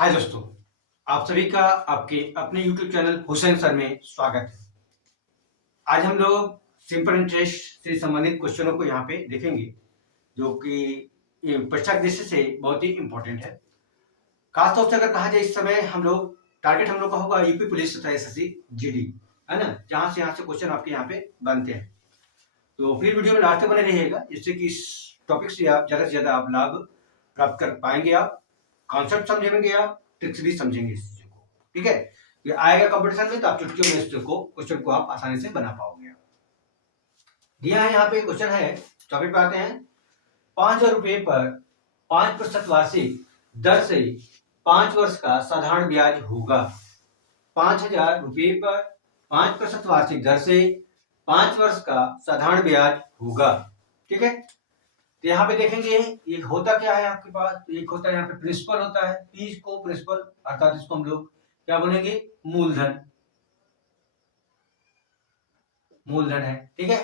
हाय दोस्तों, आप सभी का आपके अपने YouTube चैनल हुसैन सर में स्वागत है। आज हम लोग सिंपल इंटरेस्ट से संबंधित क्वेश्चनों को यहाँ पे देखेंगे, जो कि ये परीक्षा के दृष्टि से बहुत ही इम्पोर्टेंट है। खासतौर से अगर कहा जाए इस समय टारगेट हम लोग का होगा यूपी पुलिस तथा एसएससी जीडी, है ना, जहाँ से क्वेश्चन आपके यहाँ पे बनते हैं। तो फिर वीडियो में लास्ट तक बने रहिएगा, जिससे कि इस टॉपिक से आप ज़्यादा से ज़्यादा आप लाभ प्राप्त कर पाएंगे। आप कॉन्सेप्ट समझेंगे, आप ट्रिक्स भी समझेंगे इस चीज़ों को। ठीक है, ये आएगा कंपटीशन में तो आप चुटकियों में इस क्वेश्चन को आप आसानी से बना पाओगे। दिया है यहाँ पे क्वेश्चन है, टॉपिक पे आते हैं। 5,000 रुपये पर 5% वार्षिक दर से 5 वर्ष का साधारण ब्याज होगा। 5,000 रुपये पर 5% वार्षिक दर से 5 वर्ष का साधारण ब्याज होगा। ठीक है, तो यहाँ पे देखेंगे एक होता क्या है आपके पास, तो एक होता है यहाँ पे प्रिंसिपल होता है, पी को प्रिंसिपल, अर्थात इसको हम लोग क्या बोलेंगे, मूलधन। मूलधन है, ठीक है।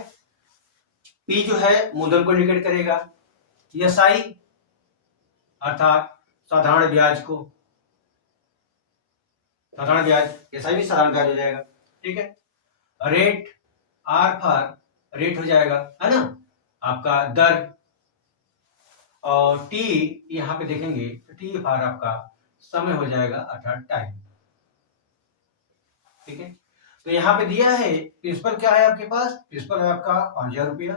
पी जो है मूलधन को इंडिकेट करेगा। एसआई अर्थात साधारण ब्याज को, साधारण ब्याज, एसआई भी साधारण ब्याज हो जाएगा। ठीक है, रेट, आर फॉर रेट हो जाएगा, है ना, आपका दर। और टी यहाँ पे देखेंगे तो टी फॉर आपका समय हो जाएगा, अर्थात टाइम। ठीक है, तो यहाँ पे दिया है प्रिंसिपल क्या है आपके पास, प्रिंसिपल है आपका 5,000 रुपया।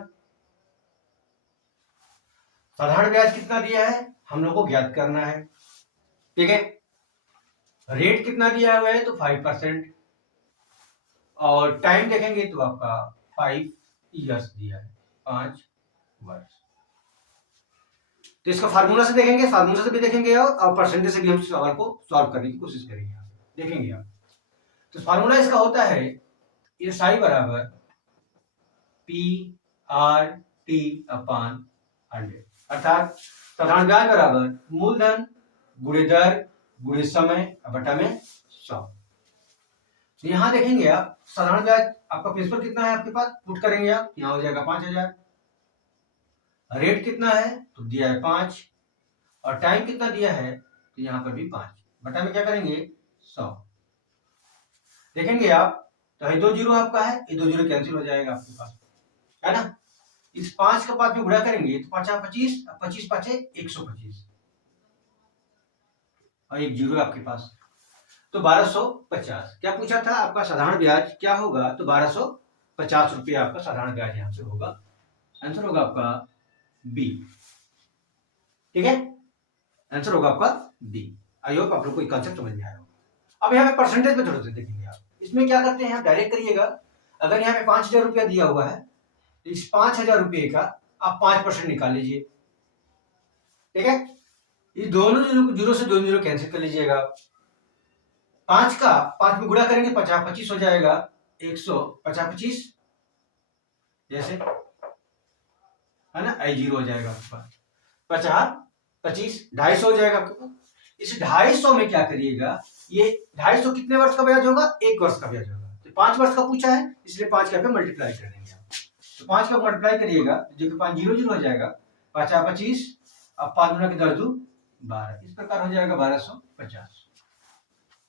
साधारण ब्याज कितना दिया है हम लोग को ज्ञात करना है। ठीक है, रेट कितना दिया हुआ है तो 5%, और टाइम देखेंगे तो आपका 5 ईयर्स दिया है, 5 वर्ष। तो इसका फार्मूला से देखेंगे, फार्मूला से भी देखेंगे और परसेंटेज से भी हम सवाल को सॉल्व करने की कोशिश करेंगे, देखेंगे आप। तो फार्मूला इसका होता है एस आई बराबर पी आर टी अपॉन 100, अर्थात साधारण ब्याज बराबर मूलधन गुणे दर गुणे समय बटा में 100। तो यहां देखेंगे आप साधारण ब्याज आपका प्रिंसिपल कितना है आपके पास, पुट करेंगे आप, यहां हो जाएगा 5,000। रेट कितना है तो दिया है 5, और टाइम कितना दिया है तो यहां पर भी 5, बटा में क्या करेंगे 100। देखेंगे आप तो ये 2 जीरो आपका है, ये 2 जीरो कैंसिल हो जाएगा आपके पास, है ना। इस 5 का 5 में गुणा करेंगे तो 5 25, 25 5 125, और एक जीरो आपके पास, तो 1250। क्या पूछा था आपका साधारण ब्याज क्या होगा, तो 1250 रुपया आपका साधारण ब्याज यहाँ से होगा। आंसर होगा आपका बी। ठीक है, आंसर होगा आपका बी। आई होप आप लोग को कॉन्सेप्ट समझ में आया होगा। अब यहाँ पे परसेंटेज में थोड़ा सा देखेंगे आप, इसमें क्या करते हैं आप डायरेक्ट करिएगा। अगर यहाँ पे 5,000 रुपया दिया हुआ है तो इस 5,000 रुपये का आप 5% निकाल लीजिए। ठीक है, ये दोनों जीरो से दोनों जीरो कैंसिल कर लीजिएगा। 5 का 5 में गुणा करेंगे 50 25 हो जाएगा, 150 25 जैसे, है ना, आई जीरो हो जाएगा आपके पास, 50 25 250 हो जाएगा आपके पास। इस 250 में क्या करिएगा, ये 250 कितने वर्ष का ब्याज होगा, 1 वर्ष का ब्याज होगा। तो 5 वर्ष का पूछा है इसलिए 5 का पे मल्टीप्लाई कर देंगे आप। तो 5 का मल्टीप्लाई करिएगा जो कि 5 जीरो जीरो हो जाएगा, 50 25, अब 5 गुना के 10 2 12, इस प्रकार हो जाएगा 1250।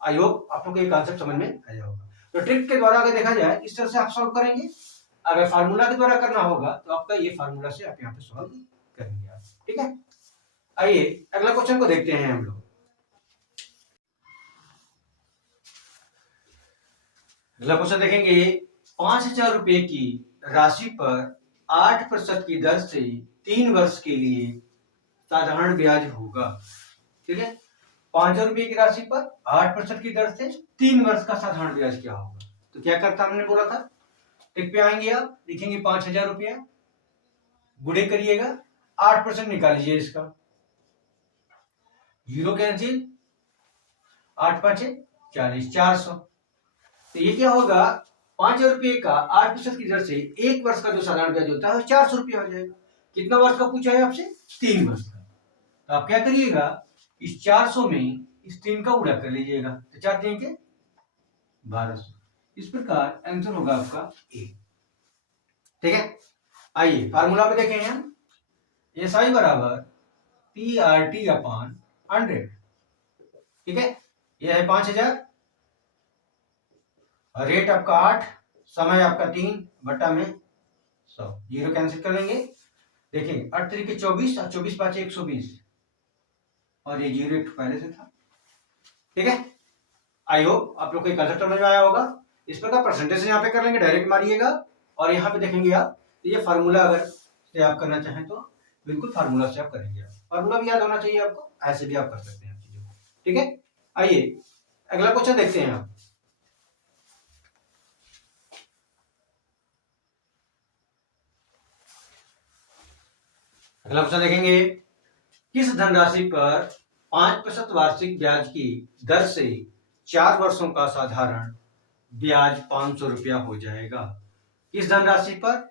आई होप आप लोग को ये कॉन्सेप्ट समझ में आया होगा। तो ट्रिक के द्वारा अगर देखा जाए इस तरह से आप सॉल्व करेंगे। अगर फार्मूला के द्वारा करना होगा तो आपका ये फार्मूला से आप यहाँ पे सॉल्व करेंगे आप। ठीक है, आइए अगला क्वेश्चन को देखते हैं हम लोग। अगला क्वेश्चन देखेंगे, 5,000 रुपए की राशि पर 8% की दर से 3 वर्ष के लिए साधारण ब्याज होगा। ठीक है, 5,000 रुपए की राशि पर 8% की दर से 3 वर्ष का साधारण ब्याज क्या होगा। तो क्या करता हमने बोला था, टिक पे आएंगे आप, लिखेंगे 5,000 रुपया, गुणे करिएगा 8% निकाल लीजिए इसका, जीरो कैंसिल, 8 5 40, 400। तो ये क्या होगा, 5,000 रुपये का 8% की दर से 1 वर्ष का जो साधारण ब्याज होता है 400 रुपया हो जाएगा। कितना वर्ष का पूछा है आपसे, 3 वर्ष का। तो आप क्या करिएगा, इस 400 में इस 3 का गुणा कर लीजिएगा, तो 4 3 के 1200। इस प्रकार आंसर होगा आपका ए। ठीक है, आइए फार्मूला पे देखें हम, एस आई बराबर पी आर टी अपॉन 100। ठीक है, यह है 5000, रेट आपका 8, समय आपका 3 बटा में 100, जीरो कैंसिल कर लेंगे। देखिए 8 तरीके 24 और 24 पाँच 120, और ये जीरो एक पहले से था। ठीक है, आई होप आप लोग को कंसेप्ट समझ में आया होगा। इस प्रकार परसेंटेज यहाँ पे कर लेंगे, डायरेक्ट मारिएगा, और यहाँ पे देखेंगे आप ये फार्मूला अगर से आप करना चाहें तो बिल्कुल फार्मूला से आप करेंगे। फार्मूला भी याद होना चाहिए आपको, ऐसे भी आप कर सकते हैं चीजों को। ठीक है, आइए अगला क्वेश्चन देखते हैं आप। अगला क्वेश्चन देखेंगे, किस धनराशि पर 5% वार्षिक ब्याज की दर से 4 वर्षों का साधारण ब्याज 500 रुपया हो जाएगा। किस धनराशि पर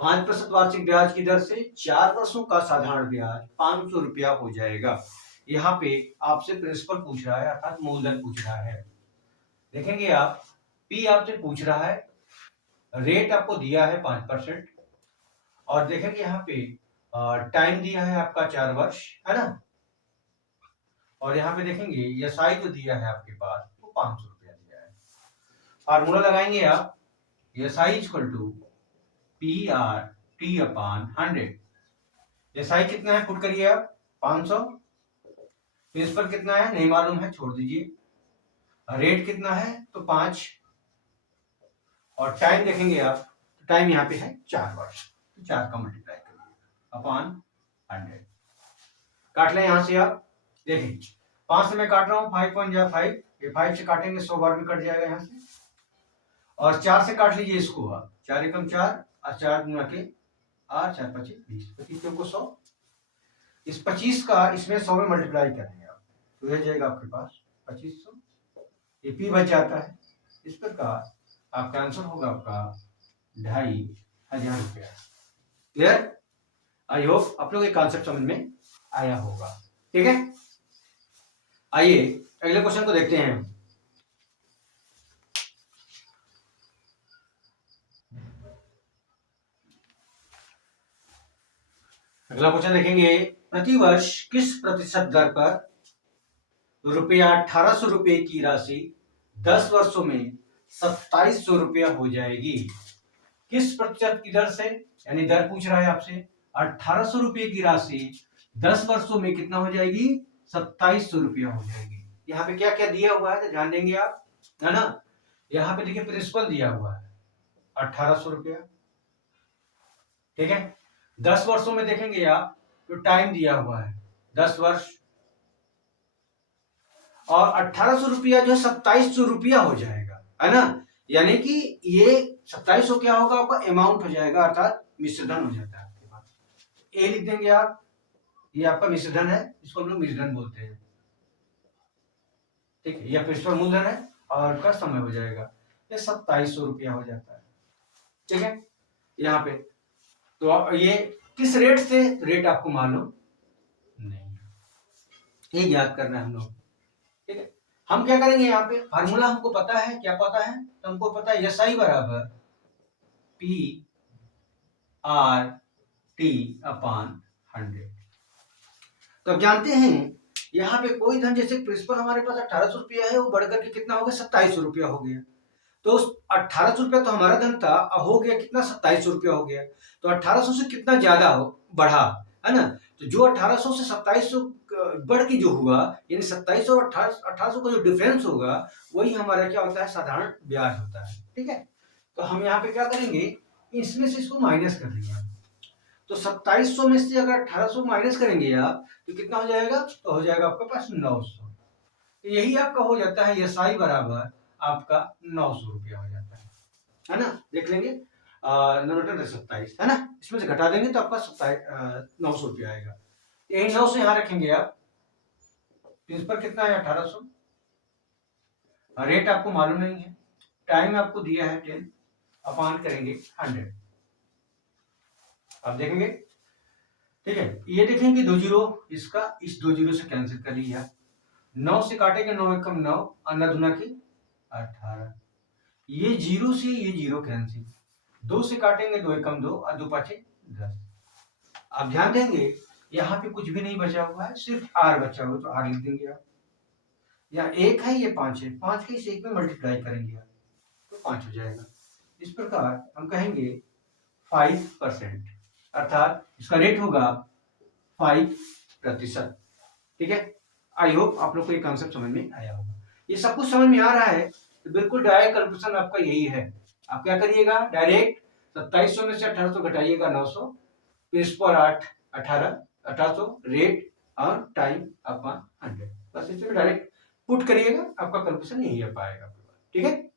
5% वार्षिक ब्याज की दर से 4 वर्षों का साधारण ब्याज 500 रुपया हो जाएगा। यहाँ पे आपसे प्रिंसिपल पूछ रहा है, अर्थात मूलधन पूछ रहा है। देखेंगे आप, पी आपसे पूछ रहा है, रेट आपको दिया है 5%, और देखेंगे यहाँ पे टाइम दिया है आपका 4 वर्ष, है ना, और यहाँ पे देखेंगे एसआई जो दिया है आपके पास वो 500 रुपया दिया है। फार्मूला लगाएंगे आप, SI equal to P R T upon 100। SI कितना है पुट करिए आप, 500, प्रिंसिपल कितना है नहीं मालूम है, छोड़ दीजिए, रेट कितना है तो 5, और टाइम देखेंगे आप, टाइम यहाँ पे है 4 वर्ष, तो 4 का मल्टीप्लाई करिए अपान 100, काट लें यहाँ से आप। देखें 5 से मैं काट रहा हूँ, 5 1 जा 5, ये 5 से काटेंगे 100 बार में कट जाएगा यहाँ से, और 4 से काट लीजिए इसको आप, 4 एकम 4 और 4 गुना के 8 4 25 20, 25 को 100, इस 25 का इसमें 100 में मल्टीप्लाई करेंगे आप, तो यह जाएगा आपके पास 2500, ये पी बच जाता है। इस प्रकार आपका आंसर होगा आपका 2500 रुपया। क्लियर? आई होप आप लोग ये कॉन्सेप्ट समझ में आया होगा। ठीक है, आइए अगले क्वेश्चन को देखते हैं। अगला क्वेश्चन देखेंगे, प्रतिवर्ष किस प्रतिशत दर पर रुपया 1800 रुपये की राशि 10 वर्षों में 2700 रुपया हो जाएगी। किस प्रतिशत की दर से, यानी दर पूछ रहा है आपसे, 1800 रुपये की राशि 10 वर्षों में कितना हो जाएगी, 2700 रुपया हो जाएगी। यहाँ पे क्या क्या दिया हुआ है तो ध्यान देंगे आप, है ना। यहाँ पे देखिए प्रिंसिपल दिया हुआ है 1800 रुपया, ठीक है। 10 वर्षों में देखेंगे आप तो टाइम दिया हुआ है 10 वर्ष, और 1800 रुपया जो है 2700 रुपया हो जाएगा, है ना। यानी कि ये 2700 क्या होगा आपका अमाउंट हो जाएगा, अर्थात मिश्रधन हो जाता है आपके पास। ए लिख देंगे आप, ये आपका मिश्रधन है, इसको हम लोग मिश्रधन बोलते हैं, ठीक है। यह प्रिंसिपल मूलधन है और का समय हो जाएगा, ये 2700 रुपया हो जाता है, ठीक है। यहाँ पे तो ये किस रेट से, रेट आपको मालूम नहीं, ये याद करना है हम लोग, ठीक है। हम क्या करेंगे यहाँ पे, फार्मूला हमको पता है, क्या पता है, तो हमको पता है एस आई बराबर पी आर टी अपान 100। तो अब जानते हैं यहाँ पे कोई धन, जैसे प्रिंसिपल हमारे पास 1800 रुपया है, वो बढ़कर के कितना हो गया, 2700 रुपया हो गया। तो उस 1800 रुपया तो हमारा धन था, हो गया कितना, 2700 रुपया हो गया। तो 1800 से कितना ज्यादा बढ़ा, है ना। तो जो 1800 से 2700 बढ़ के जो हुआ, यानी 2700 और 1800 का जो डिफरेंस होगा, वही हमारा क्या होता है, साधारण ब्याज होता है, ठीक है। तो हम यहाँ पे क्या करेंगे, इसमें से इसको माइनस कर देंगे। तो 2700 में से अगर 1800 माइनस करेंगे आप तो कितना हो जाएगा, तो हो जाएगा आपके पास 900। तो यही आपका हो जाता है एस आई बराबर आपका 900 रुपया हो जाता है ना। देख लेंगे 27, है ना, इसमें से घटा देंगे तो आपका 900 रुपया आएगा। यही 900 यहाँ रखेंगे आप, प्रिंसिपल कितना है 1800, रेट आपको मालूम नहीं है, टाइम आपको दिया है 10, अपान करेंगे 100, आप देखेंगे, ठीक है। ये देखेंगे 2 जीरो, इसका इस 2 जीरो से कैंसिल कर लिया, 9 से काटेंगे 9 एकम 9, अन्ना दुना की 18, ये जीरो से ये जीरो कैंसिल, 2 से काटेंगे 2 एकम 2 और 2 पाँचे 10। आप ध्यान देंगे यहाँ पे कुछ भी नहीं बचा हुआ है, सिर्फ आर बचा हुआ, तो आर लिख देंगे आप। या 1 है, ये 5 है, 5 के इस 1 में मल्टीप्लाई करेंगे आप तो 5 हो जाएगा। इस प्रकार हम कहेंगे 5%, अर्थात इसका रेट होगा 5%। ठीक है, आई होप आप लोग को ये कॉन्सेप्ट समझ में आया होगा। ये सब कुछ समझ में आ रहा है तो बिल्कुल डायरेक्ट कैलकुलेशन आपका यही है। आप क्या करिएगा, डायरेक्ट 2700 में से 1800 घटाइएगा 900, प्रिंसिपल 1800 रेट और टाइम अपॉन 100, बस इसमें डायरेक्ट पुट करिएगा, आपका कैलकुलेशन यही आ पाएगा। ठीक है,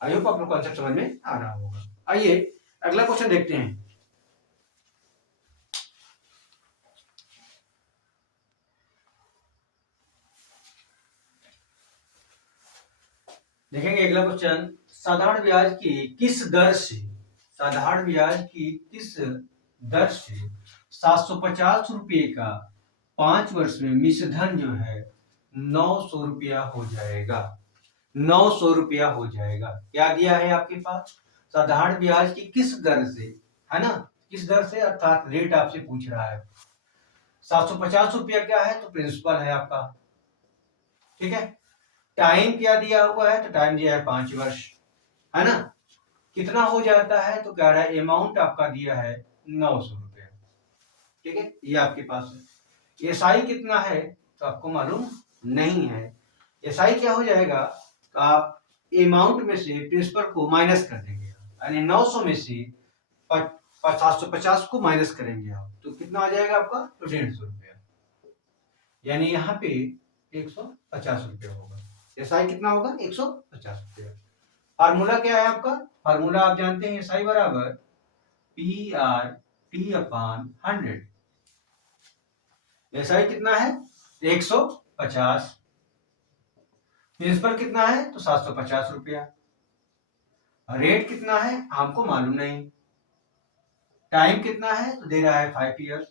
आई होप आप लोग कॉन्सेप्ट समझ में आ रहा होगा। आइए अगला क्वेश्चन देखते हैं। देखेंगे अगला क्वेश्चन, साधारण ब्याज की किस दर से, साधारण ब्याज की किस दर से 750 रुपये का 5 वर्ष में मिश्र धन जो है 900 रुपया हो जाएगा। 900 रुपया हो जाएगा। क्या दिया है आपके पास, साधारण ब्याज की किस दर से, है ना, किस दर से अर्थात रेट आपसे पूछ रहा है। 750 रुपया क्या है, तो प्रिंसिपल है आपका। ठीक है, टाइम क्या दिया हुआ है, तो टाइम दिया है 5 वर्ष, है ना। कितना हो जाता है, तो कह रहा है अमाउंट आपका दिया है 900 रुपया। ठीक है, ये आपके पास है। एसआई कितना है, तो आपको मालूम नहीं है। एसआई क्या हो जाएगा, तो आप अमाउंट में से प्रिंसिपल को माइनस कर देंगे, यानी 900 में से 750 को माइनस करेंगे आप, तो कितना आ जाएगा आपका, तो 150 रुपया, यानी यहाँ पे 150 रुपया होगा। एसआई कितना होगा, 150 रुपया। फार्मूला क्या है आपका, फार्मूला आप जानते हैं, एसआई बराबर P R T upon 100। SI कितना है, 150, प्रिंसिपल कितना है, तो 750 रुपया, रेट कितना है हमको मालूम नहीं, टाइम कितना है तो दे रहा है 5 ईयर्स,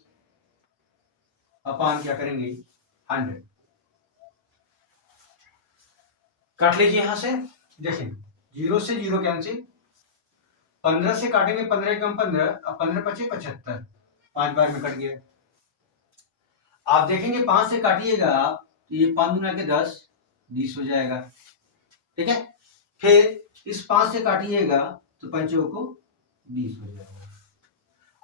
अपॉन क्या करेंगे 100, काट लीजिए यहां से। देखिए 0 से 0 कैंसिल, 15 से काटेंगे 15 कम 15, अब 15 पचे 75, 5 बार में कट गया। आप देखेंगे 5 से काटिएगा तो ये 5 गुना के 10, 20 हो जाएगा। ठीक है, फिर इस 5 से काटिएगा तो पंचों को 20 हो जाएगा।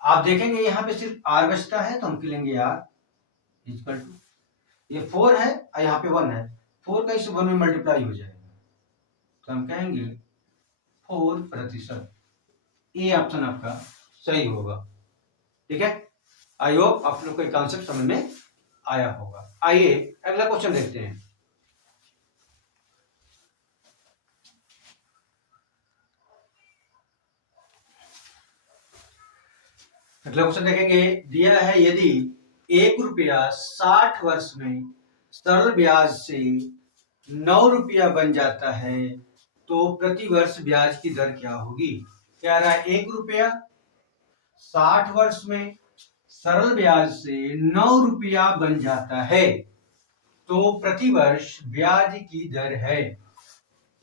आप देखेंगे यहाँ पे सिर्फ आर बचता है, तो हम लेंगे आर इक्वल टू, ये 4 है और यहाँ पे 1 है, 4 का इस 1 में मल्टीप्लाई हो जाएगा, तो हम कहेंगे 4%। ये ऑप्शन आपका सही होगा। ठीक है, आई होप आप लोग को कॉन्सेप्ट समझ में आया होगा। आइए अगला क्वेश्चन देखते हैं। अगला क्वेश्चन देखेंगे, दिया है यदि 1 रुपया 60 वर्ष में सरल ब्याज से 9 रुपया बन जाता है तो प्रति वर्ष ब्याज की दर क्या होगी। क्या रहा है, 1 रुपया 60 वर्ष में सरल ब्याज से 9 रुपया बन जाता है तो प्रति वर्ष ब्याज की दर है।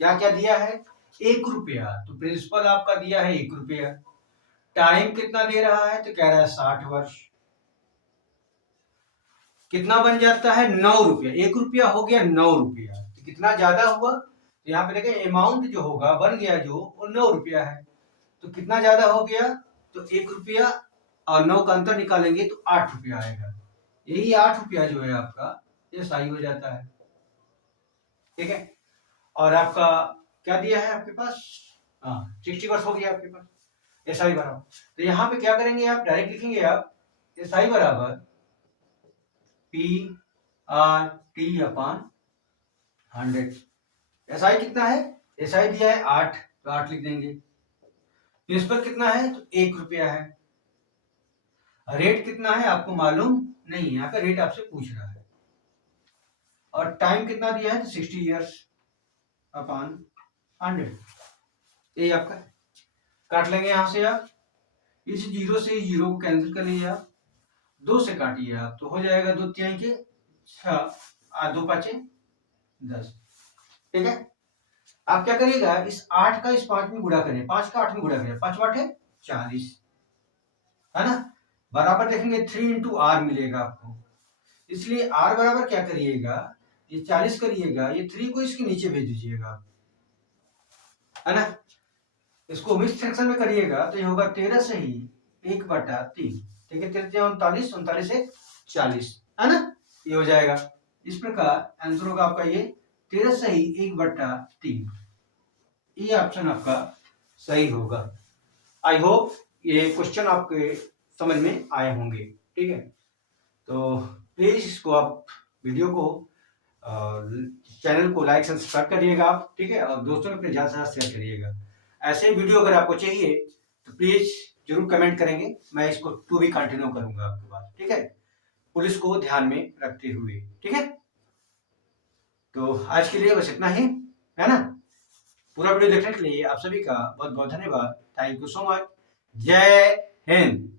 क्या क्या दिया है, 1 रुपया, तो प्रिंसिपल आपका दिया है 1 रुपया, टाइम कितना दे रहा है, तो कह रहा है 60 वर्ष, कितना बन जाता है 9 रुपया, 1 रुपया हो गया 9 रुपया, तो कितना ज्यादा हुआ, तो यहाँ पे देखें अमाउंट जो होगा बन गया जो वो 9 रुपया है, तो कितना ज्यादा हो गया, तो 1 रुपया और 9 का अंतर निकालेंगे तो 8 रुपया आएगा, यही 8 रुपया जो है आपका ये सही हो जाता है। ठीक है, और आपका क्या दिया है आपके पास, हाँ 60 वर्ष हो गया आपके पास, एसआई बराबर, तो यहाँ पे क्या करेंगे आप, डायरेक्ट लिखेंगे आप एसआई बराबर P R T upon 100। SI कितना है, एसआई दिया है 8, तो 8 लिख देंगे, प्रिंसिपल कितना है, तो 1 रुपया है, रेट कितना है आपको मालूम नहीं, यहाँ पे रेट आपसे पूछ रहा है, और टाइम कितना दिया है, तो 60 ईयर्स अपॉन 100, ये आपका काट लेंगे यहां से आप, इस 0 से 0 को कैंसिल कर लीजिए आप, 2 से काटिए आप तो हो जाएगा 2 तिहाई के 6, 2 पाँचे 10। ठीक है, आप क्या करिएगा, इस 8 का इस 5 में गुणा करें, 5 का 8 में गुणा करें, 5 8 है 40, है ना, बराबर देखेंगे 3 इंटू आर मिलेगा आपको, इसलिए आर बराबर क्या करिएगा, ये 40 करिएगा, ये 3 को इसके नीचे भेज दीजिएगा, है ना। इसको मिक्स फ्रैक्शन में करिएगा तो ये होगा 13 से ही 1/3, ठीक है। 13 39, 39 से 40, है ना, ये हो जाएगा। इस प्रकार आंसर होगा आपका ये 13 से ही 1/3, ये ऑप्शन आपका सही होगा। आई होप ये क्वेश्चन आपके समझ में आए होंगे, ठीक है। तो प्लीज इसको आप वीडियो को चैनल को लाइक सब्सक्राइब करिएगा आप, ठीक है, और दोस्तों में अपने ज़्यादा से ज़्यादा शेयर करिएगा। ऐसे वीडियो अगर आपको चाहिए तो प्लीज जरूर कमेंट करेंगे, मैं इसको टू भी कंटिन्यू करूंगा आपके पास, ठीक है, पुलिस को ध्यान में रखते हुए, ठीक है। तो आज के लिए बस इतना ही, है ना। पूरा वीडियो देखने के लिए आप सभी का बहुत बहुत धन्यवाद। Thank you so much. जय हिंद।